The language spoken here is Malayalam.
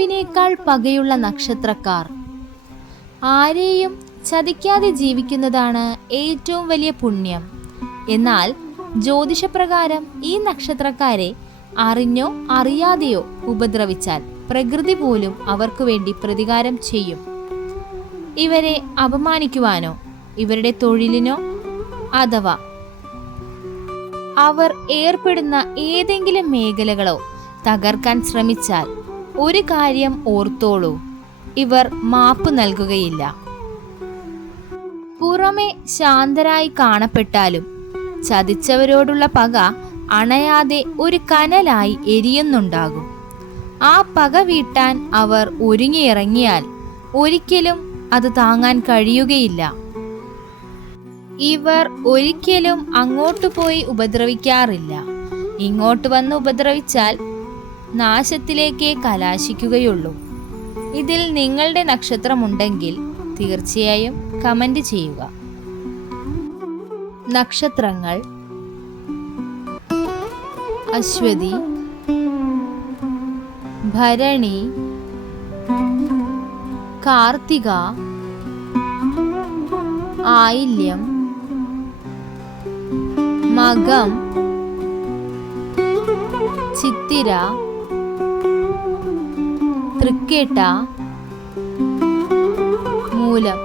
പാമ്പിനേക്കാൾ പകയുള്ള നക്ഷത്രക്കാർ. ആരെയും ചതിക്കാതെ ജീവിക്കുന്നതാണ് ഏറ്റവും വലിയ പുണ്യം. എന്നാൽ ജ്യോതിഷപ്രകാരം ഈ നക്ഷത്രക്കാരെ അറിഞ്ഞോ അറിയാതെയോ ഉപദ്രവിച്ചാൽ പ്രകൃതി പോലും അവർക്ക് വേണ്ടി പ്രതികാരം ചെയ്യും. ഇവരെ അപമാനിക്കുവാനോ ഇവരുടെ തൊഴിലിനോ അഥവാ അവർ ഏർപ്പെടുന്ന ഏതെങ്കിലും മേഖലകളോ തകർക്കാൻ ശ്രമിച്ചാൽ ഒരു കാര്യം ഓർത്തോളൂ, ഇവർ മാപ്പ് നൽകുകയില്ല. പുറമെ ശാന്തരായി കാണപ്പെട്ടാലും ചതിച്ചവരോടുള്ള പക അണയാതെ ഒരു കനലായി എരിയുന്നുണ്ടാകും. ആ പക വീട്ടാൻ അവർ ഒരുങ്ങിയിറങ്ങിയാൽ ഒരിക്കലും അത് താങ്ങാൻ കഴിയുകയില്ല. ഇവർ ഒരിക്കലും അങ്ങോട്ട് പോയി ഉപദ്രവിക്കാറില്ല. ഇങ്ങോട്ട് വന്ന് ഉപദ്രവിച്ചാൽ നാശത്തിലേക്കേ കലാശിക്കുകയുള്ളൂ. ഇതിൽ നിങ്ങളുടെ നക്ഷത്രമുണ്ടെങ്കിൽ തീർച്ചയായും കമന്റ് ചെയ്യുക. നക്ഷത്രങ്ങൾ: അശ്വതി, ഭരണി, കാർത്തിക, ആയില്യം, മകം, ചിത്തിര, തൃക്കേട്ട, മൂലം.